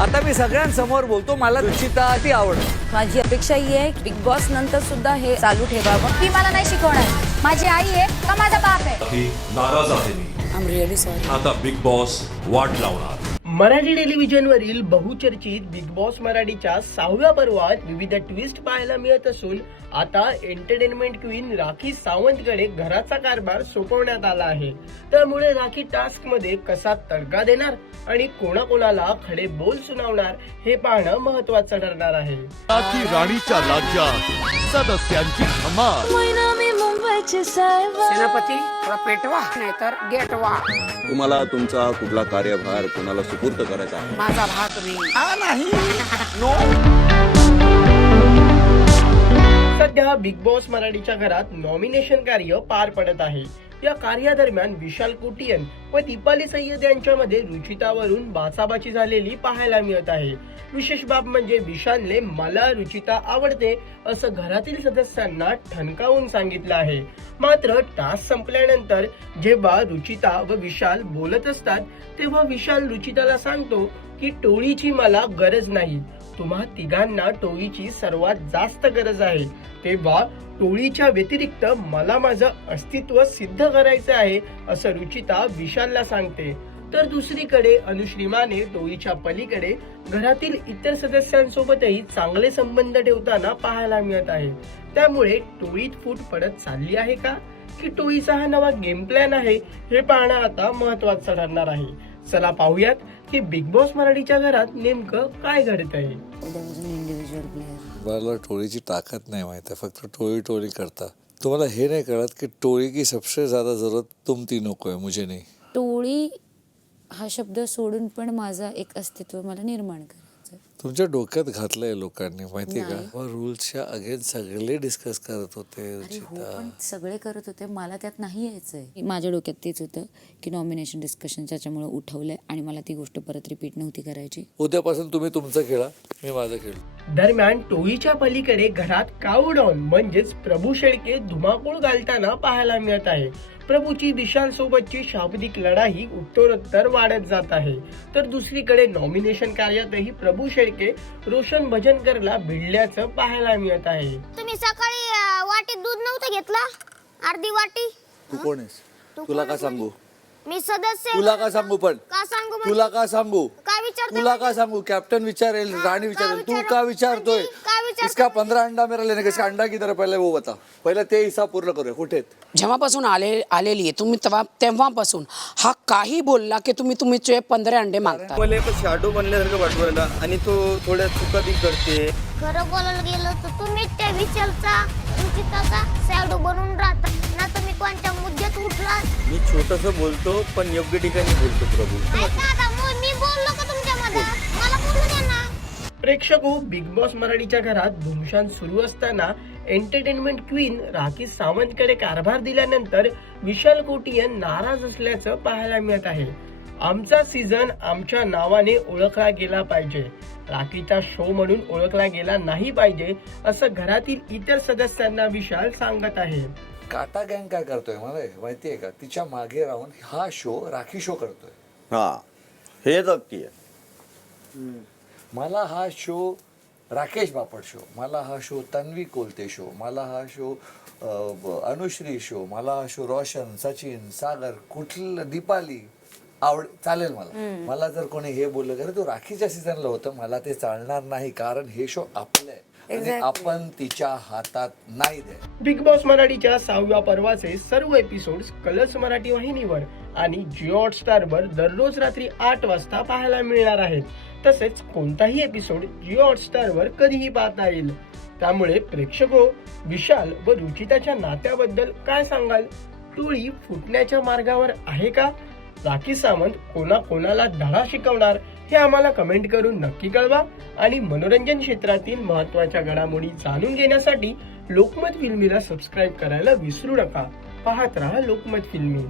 आता मी सगळ्यांसमोर बोलतो मला रुचिता ती आवडत माझी अपेक्षा ही आहे बिग बॉस नंतर सुद्धा हे चालू ठेवावं. ती मला नाही शिकवणार. माझी आई आहे का माझा बाप आहे? ही नाराज आहे मी. रिअली सॉरी आता बिग बॉस वाट लावणार. मराठी टेलिव्हिजनवरील बहुचर्चित बिग बॉस मराठीच्या सहाव्या पर्वात विविध ट्विस्ट पाहायला मिळत असून आता एंटरटेनमेंट क्वीन राखी सावंतकडे घराचा कारभार सोपवण्यात आला आहे. त्यामुळे राखी टास्कमध्ये कसा तडका देणार आणि कोणाकोणाला खडे बोल सुनावणार हे पाहणं महत्वाचं ठरणार आहे. की राणीच्या राज्यात सदस्यांची धमाल. सेनापती थोडा पेटवा नाहीतर गेटवा. तुम्हाला तुमचा कुठला कार्यभार कोणाला सुपूर्द करायचा आहे? माझा भाग तुम्ही. सध्या बिग बॉस मराठीच्या घरात नॉमिनेशन कार्य पार पडत आहे. या कार्यादरम्यान विशाल कुटियन व दीपाली सय्यद यांच्यामध्ये रुचितावरून बाचाबाची झालेली पाहायला मिळत आहे. विशेष बाब म्हणजे विशालने मला रुचिता आवडते असं घरातील सदस्यांना ठणकावून सांगितलं आहे. मात्र टास्क संपल्यानंतर जेव्हा रुचिता व विशाल बोलत असतात तेव्हा विशाल रुचिताला सांगतो की टोळीची मला गरज नाही. तुम्हा तिघांना टोळीची सर्वात जास्त गरज आहे. तेव्हा टोळीच्या व्यतिरिक्त मला माझं अस्तित्व सिद्ध करायचं आहे असं रुचिता विशालला सांगते. तर दुसरीकडे अनुश्रीमाने टोळीच्या पलीकडे घरातील इतर सदस्यांसोबतही चांगले संबंध ठेवताना पाहायला मिळत आहे. त्यामुळे टोळीत फूट पडत चालली आहे का? की टोळीचा हा नवा गेम प्लॅन आहे हे पाहणं आता महत्वाचं ठरणार आहे. चला पाहूयात. की बिग बॉस मराठीच्या घरात नेमकं काय घडत आहे मला टोळीची ताकद नाही माहीत आहे फक्त टोळी टोळी करता. तुम्हाला हे नाही कळत की टोळी की सबसे ज्यादा जरूरत तुम तीनों को है मुझे नहीं. टोळी हा शब्द सोडून पण माझा एक अस्तित्व मला निर्माण करायचं तुमच्या डोक्यात घातलंय लोकांनी माहितीये का? रूल्सच्या अगेन सगळे डिस्कस करत होते अरे हो रुचिता. सगळे करत होते. मला त्यात नाही यायचंय. माझ्या डोक्यात तेच होतं की नॉमिनेशन डिस्कशन त्याच्यामुळे उठवलंय आणि मला ती गोष्ट परत रिपीट नव्हती करायची. उद्यापासून तुम्ही तुमचं खेळा मी माझं खेळ. दरम्यान टोळीच्या पलीकडे घरात काउडाऊन म्हणजेच प्रभू शेळके धुमाकूळ घालताना पाहायला मिळत आहे. प्रभूची विशाल सोबतची शाब्दिक लढाई उत्तरोत्तर वाढत जात आहे. तर दुसरीकडे नॉमिनेशन कार्यातही प्रभू शेळके रोशन भजनकरला भिडल्याचं पाहायला मिळत आहे. तुम्ही सकाळी अं, वाटीत दूध नव्हतं घेतलं? अर्धी वाटी? तू कोण आहेस? तुला का सांगू? मी सदस्य तुला का सांगू पण? का सांगू म्हणजे? तुला का सांगू? काय विचारते तुला का सांगू? कॅप्टन विचारेल राणी विचारेल. तू? का विचारतोय? म्हणजे का विचारतो? इसका पंधरा अंडा मेरा लेने का इसका अंडा किधर है? पहले वो बता। पहले ते हिसाब पूर्ण करूया कुठे आहेत? जेव्हापासून आले आलेली आहे तुम्ही तेव्हा तेव्हापासून हा काही बोलला की तुम्ही तुमचे पंधरा अंडे मागता? मला शॅडो बनल्यासारखं वाटू राहिला आणि तो थोड्या चुका बी करते. खरं बोलायला गेलं तर तुम्ही त्या विशालचा रुचिताचा सॅडो बनून राहता. ना तुम्ही कोणत्या मुद्द्यात उठला मी छोटस बोलतो पण योग्य ठिकाणी बोलतो प्रभू. ऐका आता प्रेक्षक हो बिग बॉस मराठीच्या घरात धुमशान सुरू असताना एंटरटेनमेंट क्वीन राखी सावंतकडे कारभार दिल्यानंतर विशाल कोटियन नाराज असल्याचं पाहायला मिळत आहे. आमचा सीझन आमच्या नावाने ओळखला गेला पाहिजे. राखीचा शो म्हणून ओळखला गेला नाही पाहिजे असं घरातील इतर सदस्यांना विशाल सांगत आहे. काटा गँग काय करतोय मला माहितीये का? तिच्यामागे राहून हा शो राखी शो करतोय. हा. हे नक्की आहे. मला हा शो राकेश बापट शो मला हा शो तन्वी कोलते शो मला हा शो अनुश्री शो मला हा शो रोशन सचिन सागर कुठलं दीपाली आवड चालेल मला. मला जर कोणी हे बोललं का रे तो राखीच्या सीझनला होतं मला ते चालणार नाही कारण हे शो आपलं आहे. आपण तिच्या हातात नाही दे बिग बॉस मराठीच्या सहाव्या पर्वाचे सर्व एपिसोड कलर्स मराठी वाहिनीवर आणि जिओ हॉटस्टार वर दररोज रात्री आठ वाजता पाहायला मिळणार आहेत. तसेच कोणताही एपिसोड जिओ हॉटस्टारवर कधीही पाहता येईल त्यामुळे प्रेक्षक हो विशाल व रुचिताच्या नात्याबद्दल काय सांगाल? टोळी फुटण्याच्या मार्गावर आहे का? राखी सावंत कोणा कोणाला धडा शिकवणार? हे आम्हाला कमेंट करून नक्की कळवा आणि मनोरंजन क्षेत्रातील महत्त्वाच्या घडामोडी जाणून घेण्यासाठी लोकमत फिल्मीला सबस्क्राईब करायला विसरू नका. पाहत राहा लोकमत फिल्मी